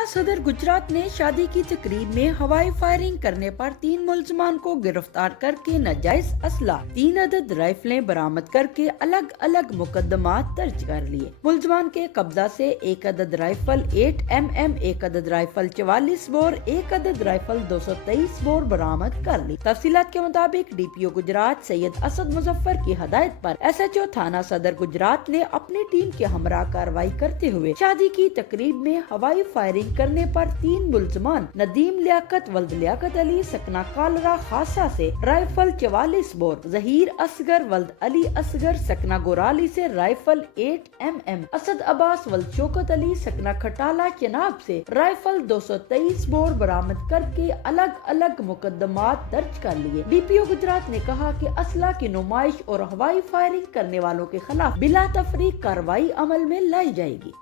थाना सदर गुजरात ने शादी की तकरीब में हवाई फायरिंग करने पर 3 मुलजमान को गिरफ्तार करके नाजायज असला 3 अदद राइफलें बरामद करके अलग अलग मुकदमात दर्ज कर लिए। मुलजमान के कब्जा से 1 अदद राइफल 8mm, 1 अदद राइफल 44 बोर, 1 अदद राइफल 223 बोर बरामद कर ली। तफसीलात के मुताबिक DPO गुजरात सैयद असद मुजफ्फर की हदायत पर SHO थाना सदर गुजरात ने अपनी टीम के हमरा कार्रवाई करते हुए शादी की तकरीब में हवाई फायरिंग करने पर 3 मुलजमान नदीम लियाकत वल्द लियाकत अली सकना कालरा खासा से राइफल 44 बोर, जहीर असगर वल्द अली असगर सकना गोराली से राइफल 8mm, असद अब्बास वल्द शौकत अली सकना खटाला चनाब से राइफल 223 बोर बरामद करके अलग अलग मुकदमात दर्ज कर लिए। DPO गुजरात ने कहा कि असला की नुमाइश और हवाई फायरिंग करने वालों के खिलाफ बिला तफरीक कार्रवाई अमल में लाई जाएगी।